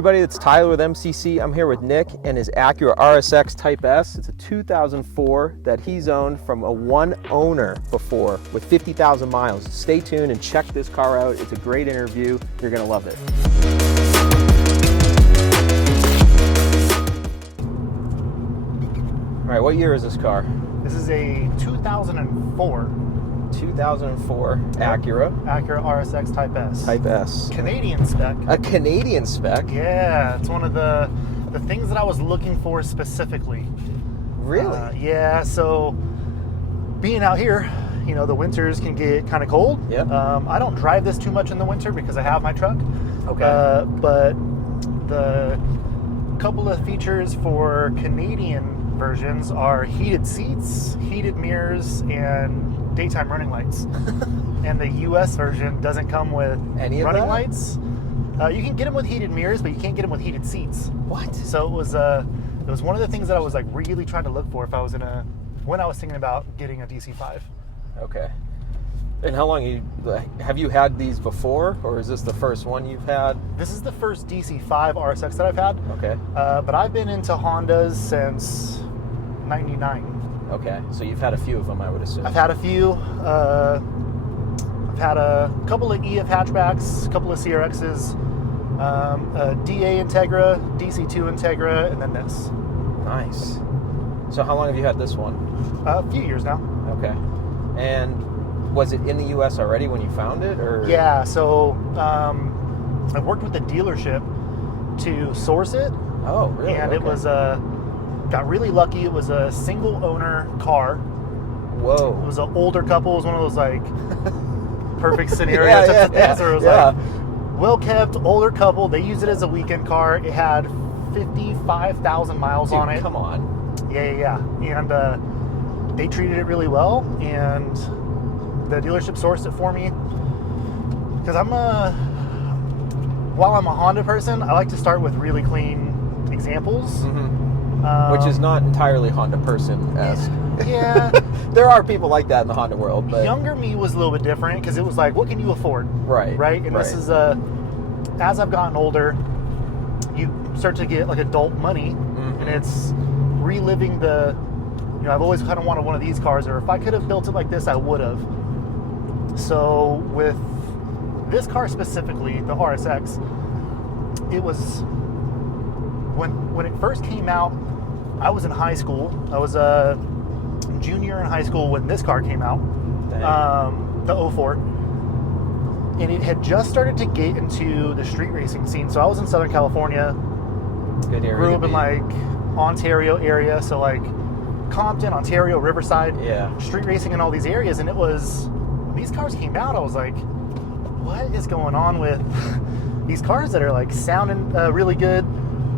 everybody, it's Tyler with MCC. I'm here with Nick and his Acura RSX Type-S. It's a 2004 that he's owned from a one owner before with 50,000 miles. Stay tuned and check this car out. It's a great interview. You're gonna love it. All right, what year is this car? This is a 2004 Acura. Acura RSX Type-S. Type-S. Canadian spec. A Canadian spec? Yeah, it's one of the things that I was looking for specifically. Really? Yeah, so being out here, you know, the winters can get kind of cold. Yep. I don't drive this too much in the winter because I have my truck. Okay. But the couple of features for Canadian versions are heated seats, heated mirrors, and daytime running lights. And the US version doesn't come with any running of that? lights. You can get them with heated mirrors, but you can't get them with heated seats. What? So it was one of the things that I was like really trying to look for if I was when I was thinking about getting a DC5. Okay. And how long have you had these before, or is this the first one you've had? This is the first DC5 RSX that I've had. Okay. But I've been into Hondas since '99. Okay, so you've had a few of them, I would assume. I've had a few. I've had a couple of EF hatchbacks, a couple of CRXs, a DA Integra, DC2 Integra, and then this. Nice. So how long have you had this one? A few years now. Okay. And was it in the U.S. already when you found it, or? Yeah, so I worked with the dealership to source it. Oh, really? And it Okay. was got really lucky. It was a single owner car. Whoa. It was an older couple. It was one of those like perfect scenario Yeah, types of things where it was like well kept, older couple. They used it as a weekend car. It had 55,000 miles on it. Come on. Yeah. And they treated it really well, and the dealership sourced it for me. Because while I'm a Honda person, I like to start with really clean examples. Mm-hmm. Which is not entirely Honda person-esque. Yeah. There are people like that in the Honda world, but Younger me was a little bit different because it was like, what can you afford? Right. Right? And this is, as I've gotten older, you start to get like adult money, Mm-hmm. and it's reliving I've always kind of wanted one of these cars, or if I could have built it like this, I would have. So with this car specifically, the RSX, it was, when it first came out, I was in high school. I was a junior in high school when this car came out, the 04. And it had just started to get into the street racing scene. So I was in Southern California. good area. Grew up in like Ontario area, so like Compton, Ontario, Riverside, Yeah. street racing in all these areas. And when these cars came out, I was like, what is going on with these cars that are like sounding really good?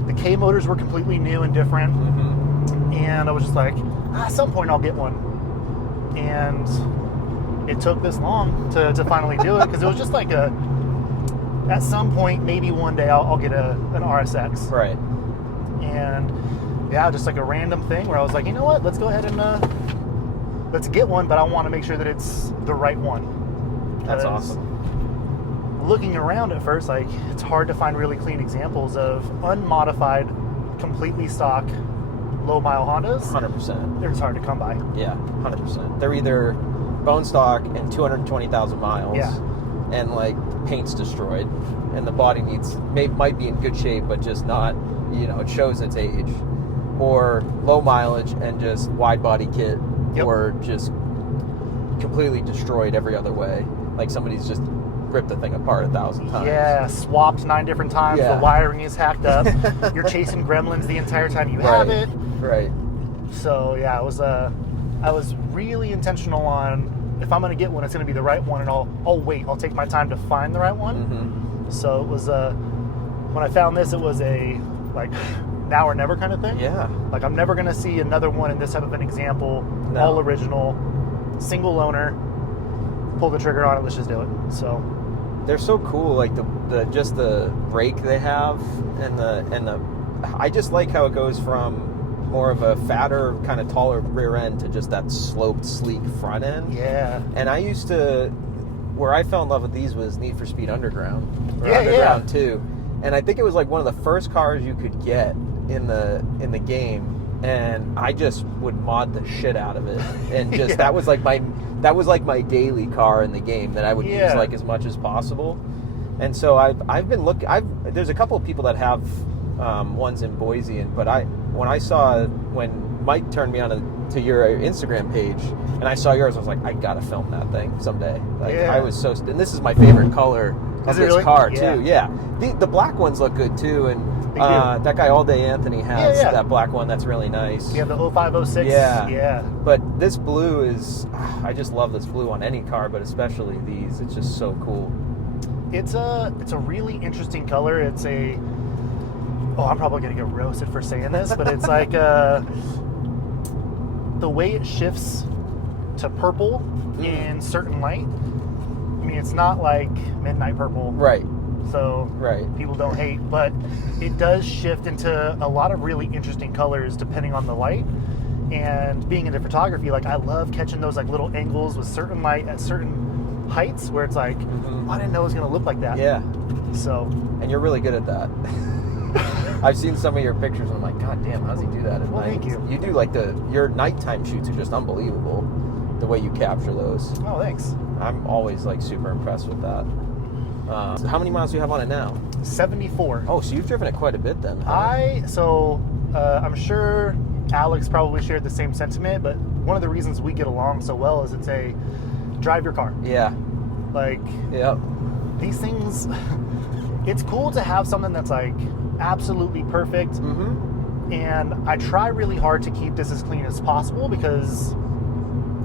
The K motors were completely new and different. Mm-hmm. And I was just like, at some point I'll get one. And it took this long to finally do it, because it was just like at some point, maybe one day I'll get an RSX. Right. And yeah, just like a random thing where I was like, you know what, let's go ahead and let's get one, but I want to make sure that it's the right one. That's 'Cause awesome. looking around at first, like, it's hard to find really clean examples of unmodified, completely stock, low-mile Hondas. 100%. They're just hard to come by. Yeah, 100%. They're either bone stock and 220,000 miles, Yeah. and like paint's destroyed, and the body might be in good shape, but just not, it shows its age, or low mileage and just wide body kit, Yep. or just completely destroyed every other way. Like somebody's just ripped the thing apart 1,000 times. Yeah, swapped 9 different times. Yeah. The wiring is hacked up. You're chasing gremlins the entire time you have it. Right. So yeah, I was really intentional on, if I'm going to get one, it's going to be the right one, and I'll wait. I'll take my time to find the right one. Mm-hmm. So it was when I found this, it was a like now or never kind of thing. Yeah. Like, I'm never going to see another one in this type of an example. No. All original, single owner. Pull the trigger on it. Let's just do it. So They're so cool, like just the brake they have, and the I just like how it goes from more of a fatter, kind of taller rear end to just that sloped, sleek front end. yeah. And I where I fell in love with these was Need for Speed Underground, or Yeah, Underground 2, and I think it was like one of the first cars you could get in the game, and I just would mod the shit out of it, and just that was like my daily car in the game that I would use like as much as possible. And so I've been looking. There's a couple of people that have ones in Boise, but when Mike turned me on to your Instagram page, and I saw yours, I was like, I gotta film that thing someday. Like I was so, and this is my favorite color of this car too. Yeah, the black ones look good too, and that guy All Day Anthony has that black one that's really nice. Yeah, the 0506. Yeah. But this blue is, I just love this blue on any car, but especially these. It's just so cool. It's a really interesting color. It's a, I'm probably gonna get roasted for saying this, but it's like the way it shifts to purple in certain light. I mean, it's not like midnight purple, right? So people don't hate, but it does shift into a lot of really interesting colors depending on the light. And being into photography, like I love catching those like little angles with certain light at certain heights where it's like, I didn't know it was gonna look like that. Yeah. So. And you're really good at that. I've seen some of your pictures and I'm like, God damn, how's he do that at night? Thank you. You do like your nighttime shoots are just unbelievable. The way you capture those. Oh, thanks. I'm always like super impressed with that. So how many miles do you have on it now? 74. Oh, so you've driven it quite a bit then. Huh? I'm sure Alex probably shared the same sentiment, but one of the reasons we get along so well is it's a drive your car. Yeah. Like, these things, it's cool to have something that's like absolutely perfect. Mm-hmm. And I try really hard to keep this as clean as possible because,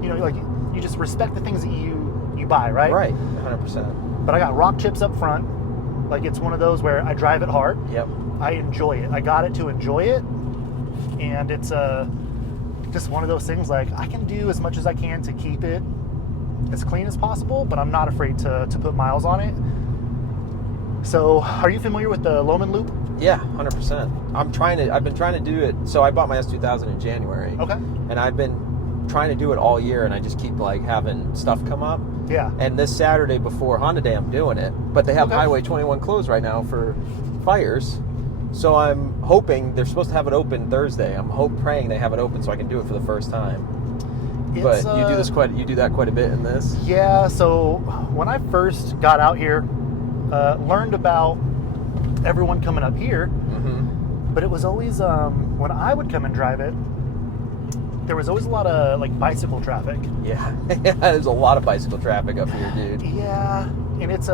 you know, like you just respect the things that you buy, right? Right, 100%. But I got rock chips up front. Like it's one of those where I drive it hard. Yep. I enjoy it. I got it to enjoy it. And it's just one of those things like I can do as much as I can to keep it as clean as possible, but I'm not afraid to put miles on it. So are you familiar with the Loman loop? Yeah, 100%. I've been trying to do it. So I bought my S2000 in January. Okay. And I've been trying to do it all year, and I just keep like having stuff come up. Yeah. And this Saturday before Honda Day, I'm doing it. But they have Highway 21 closed right now for fires. So I'm hoping they're supposed to have it open Thursday. I'm praying they have it open so I can do it for the first time. But you do that quite a bit in this? Yeah, so when I first got out here, learned about everyone coming up here, but it was always, when I would come and drive it, there was always a lot of like bicycle traffic. Yeah, there's a lot of bicycle traffic up here, dude. Yeah, and it's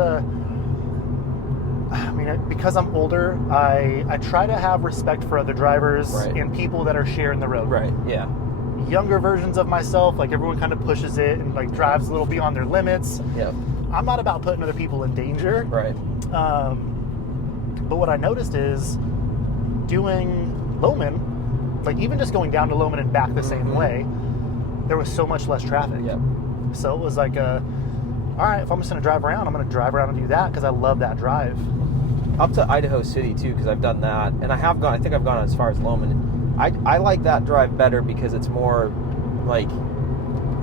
because I'm older, I try to have respect for other drivers and people that are sharing the road. Right, yeah. Younger versions of myself, like everyone kind of pushes it and like drives a little beyond their limits. Yeah. I'm not about putting other people in danger. Right. But what I noticed is doing Loman, like even just going down to Loman and back the same way, there was so much less traffic. Yep. So it was like, all right, if I'm just going to drive around, I'm going to drive around and do that because I love that drive. Up to Idaho City too, because I've done that, and I think I've gone as far as Loman. I like that drive better because it's more like,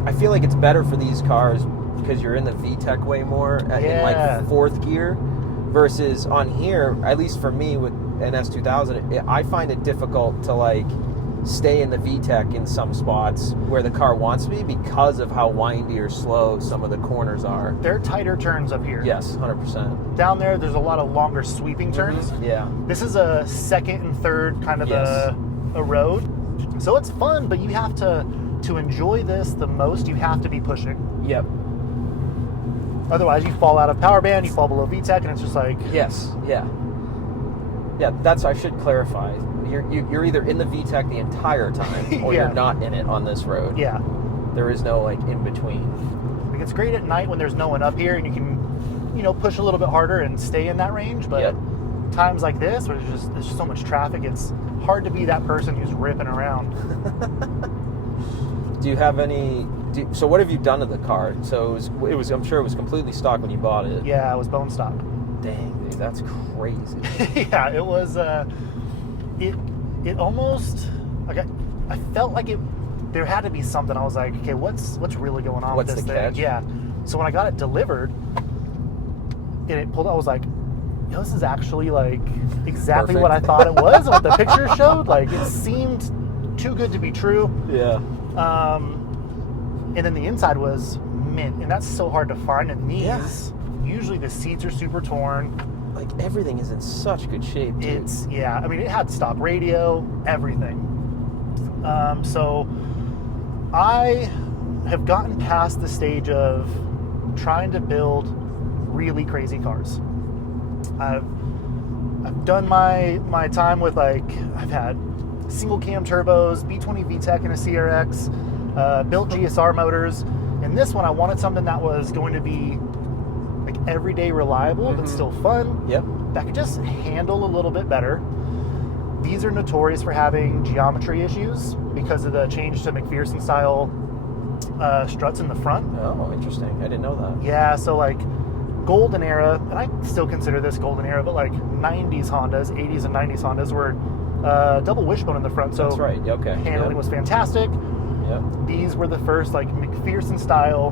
I feel like it's better for these cars because you're in the VTEC way more in like fourth gear versus on here, at least for me with an S2000, I find it difficult to like stay in the VTEC in some spots where the car wants to be because of how windy or slow some of the corners are. They're tighter turns up here. Yes, 100%. Down there's a lot of longer sweeping turns. Yeah. This is a second and third kind of a road. So it's fun, but you have to enjoy this the most, you have to be pushing. Yep. Otherwise, you fall out of power band, you fall below VTEC, and it's just like... Yes, yeah. Yeah, I should clarify. You're either in the VTEC the entire time, or you're not in it on this road. Yeah. There is no, like, in between. Like, it's great at night when there's no one up here, and you can, you know, push a little bit harder and stay in that range, but times like this, where there's just so much traffic, it's hard to be that person who's ripping around. Do you have any... So what have you done to the car? So it was. I'm sure it was completely stock when you bought it. Yeah, it was bone stock. Dang, dude, that's crazy. Yeah, it was. It almost like I felt like it. There had to be something. I was like, okay, what's really going on with this thing? Catch? Yeah. So when I got it delivered, and it pulled, I was like, yo, this is actually like exactly Perfect. what I thought it was, what the picture showed. Like, it seemed too good to be true. Yeah. And then the inside was mint, and that's so hard to find in these. Usually the seats are super torn. Like, everything is in such good shape, dude. I mean, it had stock radio, everything. So I have gotten past the stage of trying to build really crazy cars. I've done my time with, like, I've had single cam turbos, B20 VTEC and a CRX, built GSR motors, and this one I wanted something that was going to be like everyday reliable but still fun. Yep. That could just handle a little bit better. These are notorious for having geometry issues because of the change to McPherson style struts in the front. Oh, interesting. I didn't know that. Yeah, so like golden era, and I still consider this golden era, but like 90s Hondas, 80s and 90s Hondas were double wishbone in the front. So that's right. Okay. handling was fantastic. Yep. These were the first like McPherson style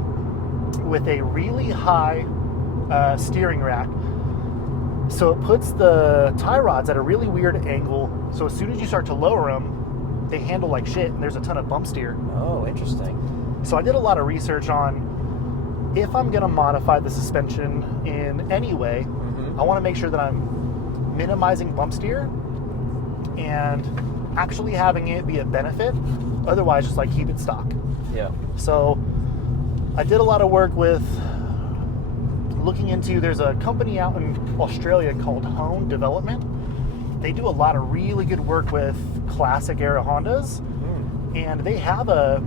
with a really high steering rack. So it puts the tie rods at a really weird angle. So as soon as you start to lower them, they handle like shit, and there's a ton of bump steer. Oh, interesting. So I did a lot of research on if I'm going to modify the suspension in any way, I want to make sure that I'm minimizing bump steer and actually having it be a benefit. Otherwise, just like keep it stock. Yeah. So I did a lot of work with looking into, there's a company out in Australia called Hone Development. They do a lot of really good work with classic era Hondas, and they have a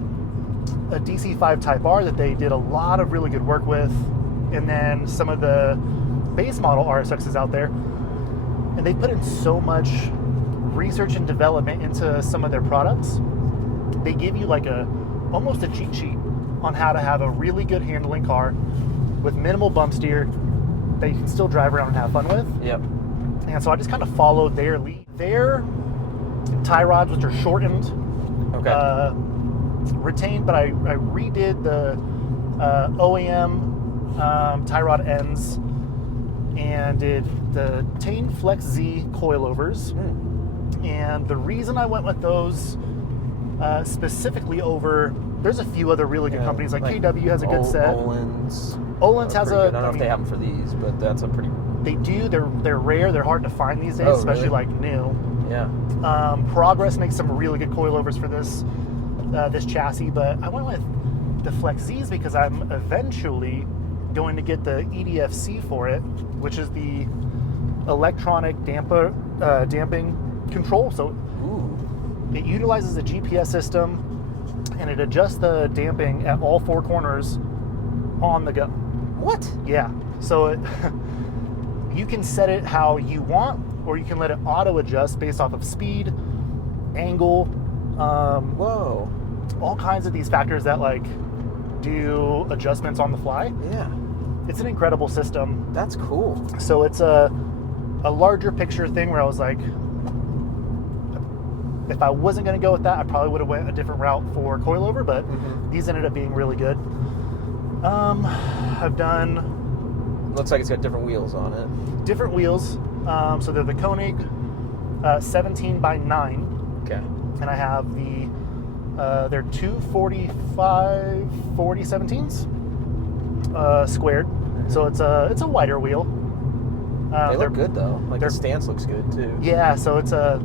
DC5 Type R that they did a lot of really good work with, and then some of the base model RSXs out there, and they put in so much research and development into some of their products. They give you like almost a cheat sheet on how to have a really good handling car with minimal bump steer that you can still drive around and have fun with. Yep. And so I just kind of followed their lead. Their tie rods, which are shortened, retained, but I redid the OEM tie rod ends and did the Tane Flex Z coilovers. And the reason I went with those specifically over, there's a few other really good companies, like KW has a good set. Olin's has a, I don't know if they have them for these, but that's a pretty... They do, they're rare, they're hard to find these days, especially like new. Yeah. Progress makes some really good coilovers for this this chassis, but I went with the Flex Z's because I'm eventually going to get the EDFC for it, which is the electronic damping control. So it utilizes a GPS system and it adjusts the damping at all four corners on the go. What? Yeah. So you can set it how you want, or you can let it auto adjust based off of speed, angle, whoa, all kinds of these factors that like do adjustments on the fly. Yeah. It's an incredible system. That's cool. So it's a larger picture thing where I was like, if I wasn't going to go with that, I probably would have went a different route for coilover, but these ended up being really good. I've done... Looks like it's got different wheels on it. Different wheels. So they're the Koenig 17 by 9. Okay. And I have they're 245 40 17s squared. So it's a wider wheel. They look good though. Like the stance looks good too. Yeah, so it's a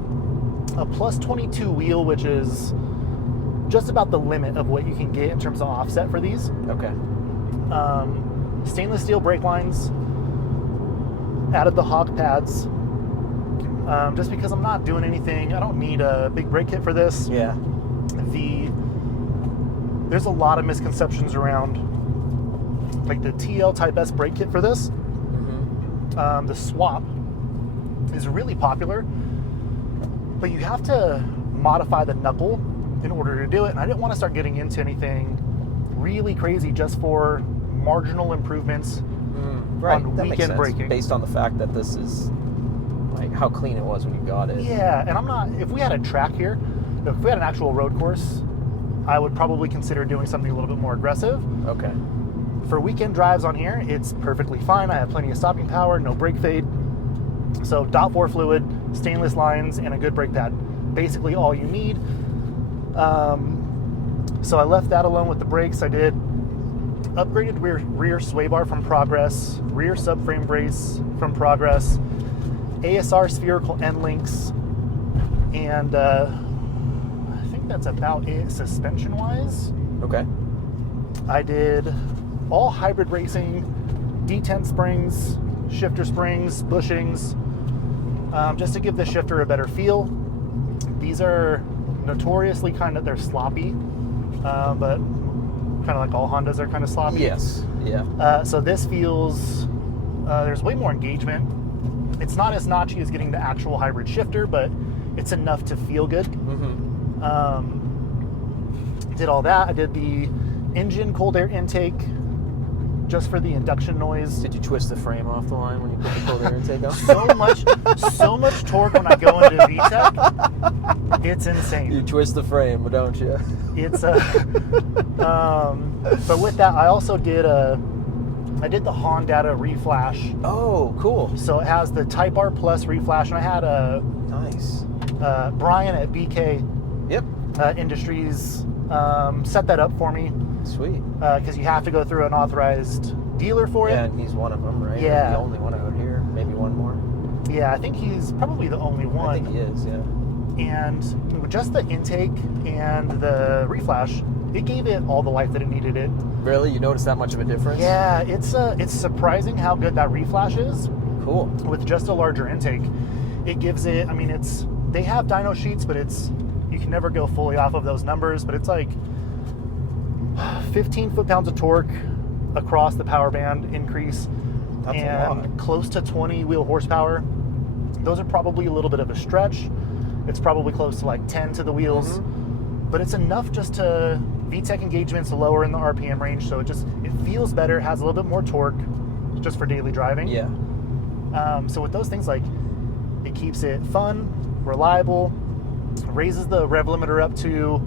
plus 22 wheel, which is just about the limit of what you can get in terms of offset for these. Okay. Stainless steel brake lines. Added the hog pads. Just because I'm not doing anything, I don't need a big brake kit for this. Yeah. There's a lot of misconceptions around like the TL Type-S brake kit for this. The swap is really popular, but you have to modify the knuckle in order to do it. And I didn't want to start getting into anything really crazy just for marginal improvemits on that weekend braking. Based on the fact that this is like how clean it was when you got it. Yeah, and I'm not, if we had a track here, if we had an actual road course, I would probably consider doing something a little bit more aggressive. Okay. For weekend drives on here, it's perfectly fine. I have plenty of stopping power, no brake fade. So .4 fluid, stainless lines, and a good brake pad. Basically all you need. So I left that alone with the brakes. I did upgraded rear sway bar from Progress, rear subframe brace from Progress, ASR spherical end links, and I think that's about it suspension-wise. Okay. I did all hybrid racing, D10 springs, shifter springs, bushings, just to give the shifter a better feel. These are notoriously they're sloppy, but kind of like all Hondas are kind of sloppy. Yes. Yeah. So this feels, there's way more engagement. It's not as notchy as getting the actual hybrid shifter, but it's enough to feel good. Did all that. I did the engine cold air intake just for the induction noise. Did you twist the frame off the line when you put the cold air intake on? So much torque when I go into VTEC. It's insane. You twist the frame, don't you? It's but with that, I also did the Hondata Reflash. Oh, cool. So it has the Type R Plus Reflash, and I had Nice. Brian at BK Industries set that up for me. Sweet. Because you have to go through an authorized dealer for it. Yeah, and he's one of them, right? Yeah. The only one out here. Maybe one more. Yeah, I think he's probably the only one. I think he is, yeah. And with just the intake and the Reflash, it gave it all the life that it needed it. Really? You noticed that much of a difference? Yeah, it's surprising how good that Reflash is. Cool. With just a larger intake. It gives it, they have dyno sheets, but you can never go fully off of those numbers, but it's like 15 foot-pounds of torque across the power band increase. That's a lot. Close to 20 wheel horsepower. Those are probably a little bit of a stretch. It's probably close to like 10 to the wheels, but it's enough just to VTEC engagements lower in the RPM range, so it feels better, has a little bit more torque just for daily driving. Yeah. So with those things, like, it keeps it fun, reliable, raises the rev limiter up to,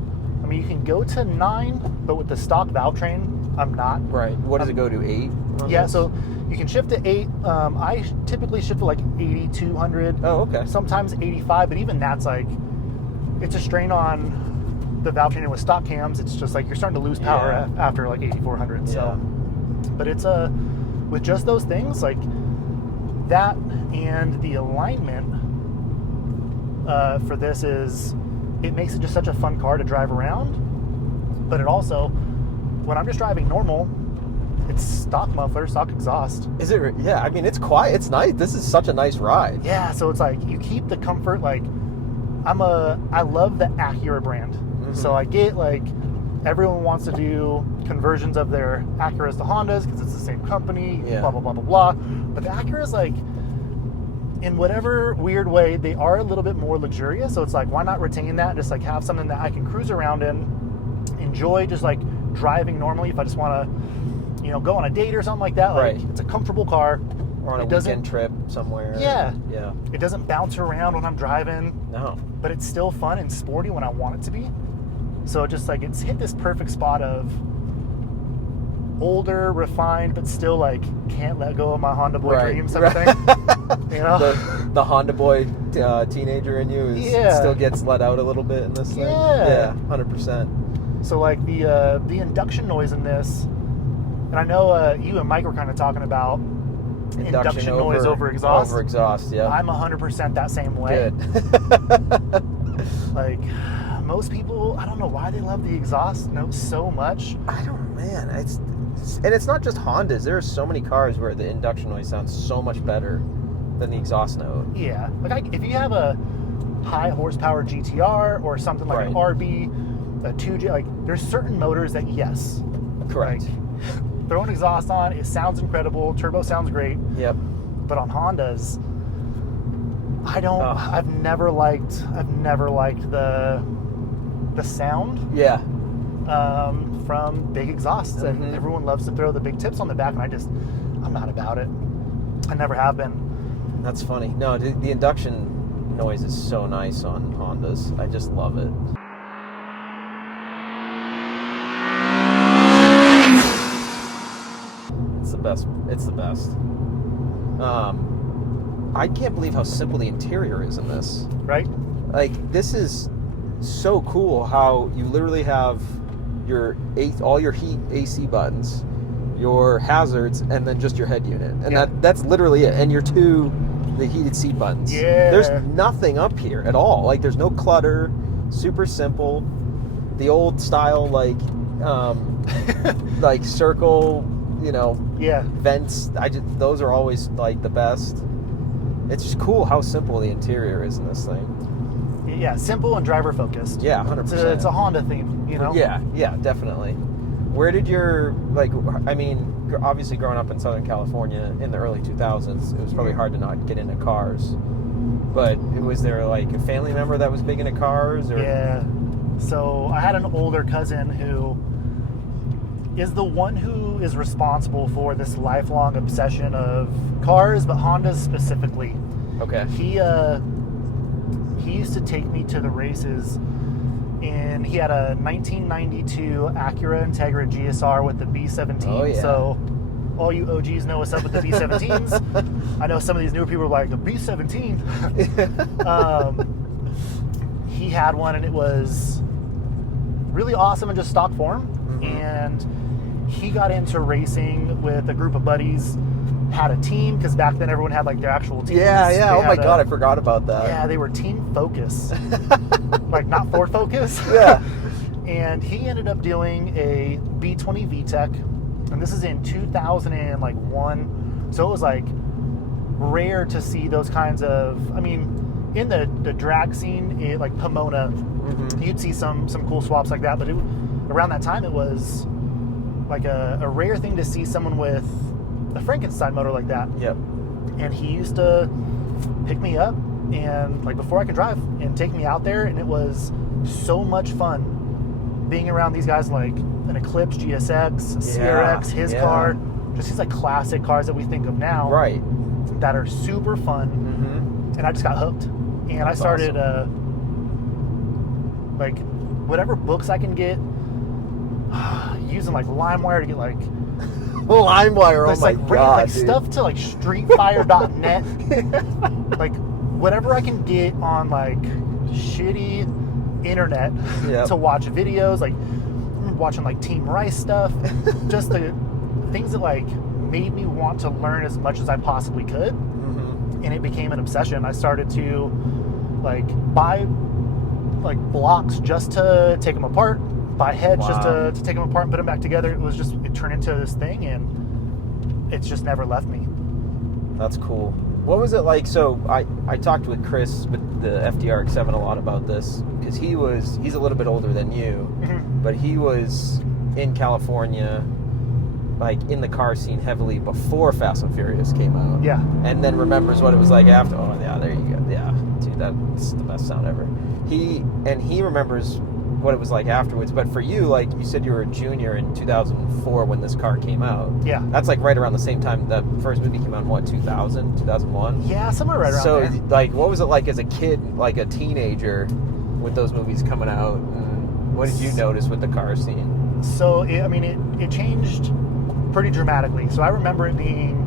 you can go to 9, but with the stock valve train, I'm not. Right. What does it go to, 8? Yeah, so you can shift to 8. I typically shift to like 80, 200. Oh, okay. Sometimes 85, but even that's like, it's a strain on the valve train. And with stock cams, it's just like you're starting to lose power after like 8400. Yeah. So, but it's with just those things, like that and the alignment for this it makes it just such a fun car to drive around. But it also, when I'm just driving normal, it's stock muffler, stock exhaust. Is it? Yeah, it's quiet. It's nice. This is such a nice ride. Yeah, so it's like you keep the comfort. Like I love the Acura brand. So I get like everyone wants to do conversions of their Acuras to Hondas because it's the same company. Blah blah blah blah blah. But the Acuras, like, in whatever weird way, they are a little bit more luxurious. So it's like, why not retain that? Just like have something that I can cruise around in, enjoy just like driving normally. If I just want to, go on a date or something like that. Like, it's a comfortable car. Or on a weekend trip somewhere. Yeah. Yeah. It doesn't bounce around when I'm driving. No. But it's still fun and sporty when I want it to be. So just like it's hit this perfect spot of older, refined, but still like can't let go of my Honda boy dreams type of thing. The Honda boy teenager in you still gets let out a little bit in this thing. Yeah, 100%. So like the induction noise in this, and I know you and Mike were kind of talking about induction noise over exhaust. Over exhaust, yeah. I'm 100% that same way. Good. Like most people, I don't know why they love the exhaust note so much. It's not just Hondas. There are so many cars where the induction noise sounds so much better than the exhaust note. Yeah, like if you have a high horsepower GTR or something like an RB, a 2J, like there's certain motors that Correct. Like, throw an exhaust on, it sounds incredible, turbo sounds great. Yep. But on Hondas, I've never liked the sound. Yeah. From big exhausts, and everyone loves to throw the big tips on the back, and I'm not about it. I never have been. That's funny. No, the induction noise is so nice on Hondas. I just love it. It's the best. I can't believe how simple the interior is in this. Right? Like, this is so cool how you literally have all your heat AC buttons, your hazards, and then just your head unit. And that's literally it. And the heated seat buttons. Yeah. There's nothing up here at all. Like, there's no clutter, super simple. The old style, like, like circle, vents. Those are always like the best. It's just cool how simple the interior is in this thing. Yeah, simple and driver focused. Yeah, 100%. It's a Honda theme, Yeah, definitely. Where did obviously growing up in Southern California in the early 2000s, it was probably hard to not get into cars. But was there like a family member that was big into cars? Or? Yeah. So I had an older cousin who is the one who is responsible for this lifelong obsession of cars, but Hondas specifically. Okay. He used to take me to the races, and he had a 1992 Acura Integra GSR with the B17. Oh, yeah. So all you OGs know what's up with the B17s. I know some of these newer people are like, the B17? He had one, and it was really awesome in just stock form. Mm-hmm. And he got into racing with a group of buddies, had a team, because back then everyone had like their actual teams. Yeah. Oh my God, I forgot about that. Yeah, they were Team Focus. Like, not Ford Focus. Yeah. And he ended up doing a B20 VTEC, and this is in 2001. So it was like rare to see those kinds of, in the drag scene, like Pomona, you'd see some cool swaps like that, but around that time it was like a rare thing to see someone with a Frankenstein motor like that. Yep. And he used to pick me up and, like, before I could drive, and take me out there, and it was so much fun being around these guys, like an Eclipse GSX, CRX, his car, just these like classic cars that we think of now, right, that are super fun. And I just got hooked, and I started like whatever books I can get, using like LimeWire to get like LimeWire, oh my God, like dude. stuff to like streetfire.net, like whatever I can get on like shitty internet to watch videos, like watching like Team Rice stuff, just the things that like made me want to learn as much as I possibly could. And it became an obsession. I started to like buy like blocks just to take them apart, buy heads just to take them apart and put them back together. It turned into this thing, and it's just never left me. That's cool. What was it like? So I talked with Chris with the FDRX7 a lot about this, because he's a little bit older than you, but he was in California, like in the car scene heavily before Fast and Furious came out. Yeah. And then remembers what it was like after. Oh yeah, there you go. Yeah, dude, that's the best sound ever. He remembers what it was like afterwards. But for you, like you said, you were a junior in 2004 when this car came out. Yeah. That's like right around the same time that first movie came out in what, 2000, 2001? Yeah, somewhere right around there. So like, what was it like as a kid, like a teenager, with those movies coming out? And what did you notice with the car scene? So it changed pretty dramatically. So I remember it being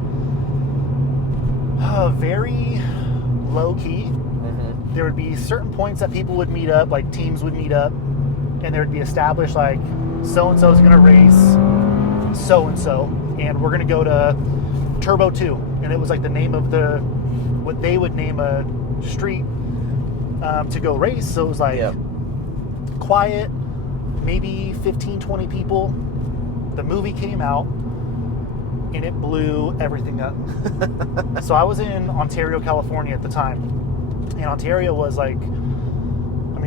very low key. There would be certain points that people would meet up, like teams would meet up, and there would be established like so-and-so is going to race so-and-so, and we're going to go to Turbo 2. And it was like the name of what they would name a street to go race. So it was like quiet, maybe 15, 20 people. The movie came out, and it blew everything up. So I was in Ontario, California at the time. And Ontario was like,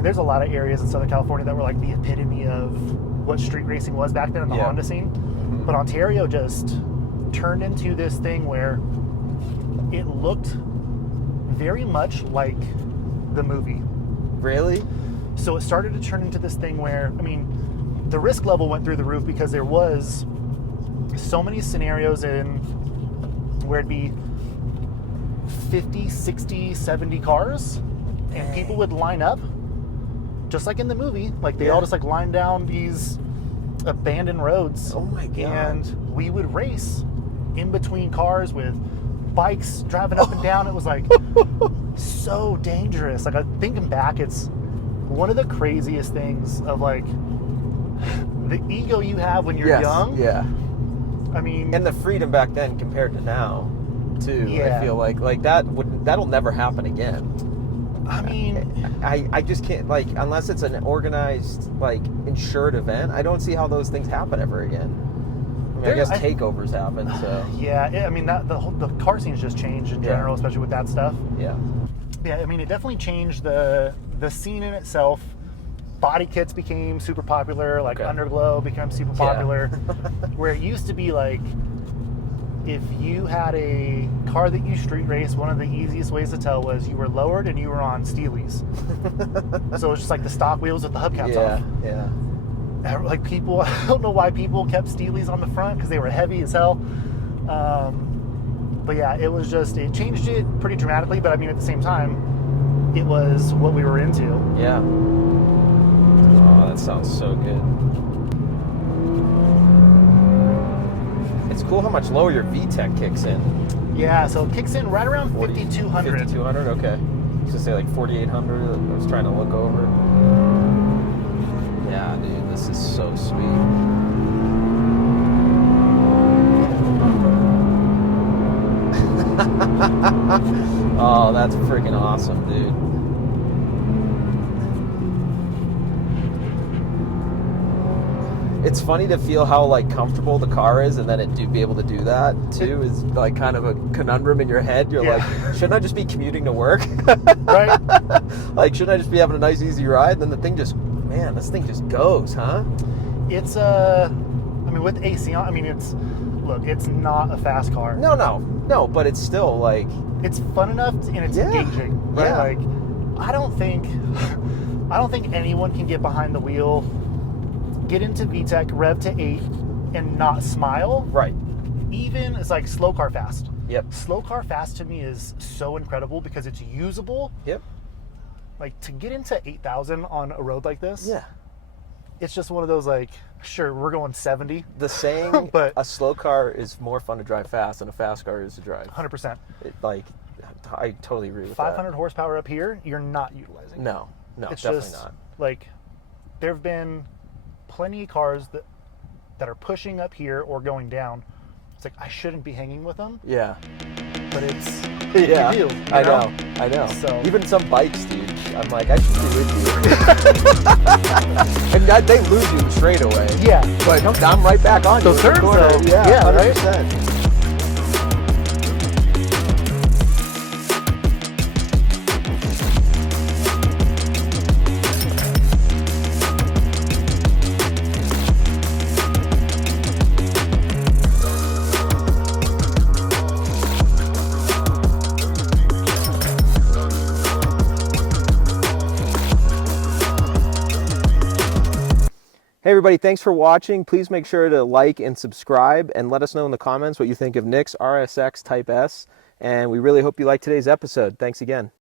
there's a lot of areas in Southern California that were like the epitome of what street racing was back then in the Honda scene. But Ontario just turned into this thing where it looked very much like the movie. Really? So it started to turn into this thing where, the risk level went through the roof, because there was so many scenarios where it'd be 50, 60, 70 cars, and people would line up just like in the movie. Like they all just like line down these abandoned roads. Oh my God. And we would race in between cars with bikes driving up and down. It was like so dangerous. Like, thinking back, it's one of the craziest things of like the ego you have when you're young. Yeah. I mean, and the freedom back then compared to now, too. Yeah. I feel like that'll never happen again. I mean, I just can't, like, unless it's an organized, like, insured event, I don't see how those things happen ever again. I mean, I guess takeovers happen, so. Yeah, I mean, the car scene's just changed in general, especially with that stuff. Yeah. Yeah, I mean, it definitely changed the scene in itself. Body kits became super popular, like Underglow became super popular, where it used to be like, if you had a car that you street raced, one of the easiest ways to tell was you were lowered and you were on Steelies. So it's just like the stock wheels with the hubcaps off. Yeah. Like, people, I don't know why people kept Steelies on the front, because they were heavy as hell. But yeah, it changed it pretty dramatically, but I mean, at the same time, it was what we were into. Yeah. Oh, that sounds so good. It's cool how much lower your VTEC kicks in. Yeah, so it kicks in right around 5,200. 5,200, okay. I was gonna say like 4,800. I was trying to look over. Yeah, dude, this is so sweet. Oh, that's freaking awesome, dude. It's funny to feel how, like, comfortable the car is, and then it do be able to do that too is like kind of a conundrum in your head. You're like, shouldn't I just be commuting to work? Right? Like, shouldn't I just be having a nice easy ride? And then the thing this thing just goes, huh? It's I mean, with AC on, I mean, it's not a fast car. No, but it's still like, it's fun enough and it's engaging, right? Yeah. Like, I don't think anyone can get behind the wheel, get into VTEC, rev to 8, and not smile. Right. Even, it's like slow car fast. Yep. Slow car fast to me is so incredible because it's usable. Yep. Like, to get into 8,000 on a road like this, Yeah. it's just one of those, like, sure, we're going 70. The saying, But a slow car is more fun to drive fast than a fast car is to drive. 100%. I totally agree with 500 horsepower up here, you're not utilizing. No, It's definitely just, not. like, there have been plenty of cars that are pushing up here or going down. It's like, I shouldn't be hanging with them, Yeah. but it's Yeah, you do, I know. So even some bikes, dude, I'm like, I should be with you. And they lose you straight away. Yeah, But I'm right back on those you. turns, Corner. though. Yeah, Yeah, right? 100%. Hey everybody, thanks for watching. Please make sure to like and subscribe and let us know in the comments what you think of Nick's RSX Type-S. And we really hope you liked today's episode. Thanks again.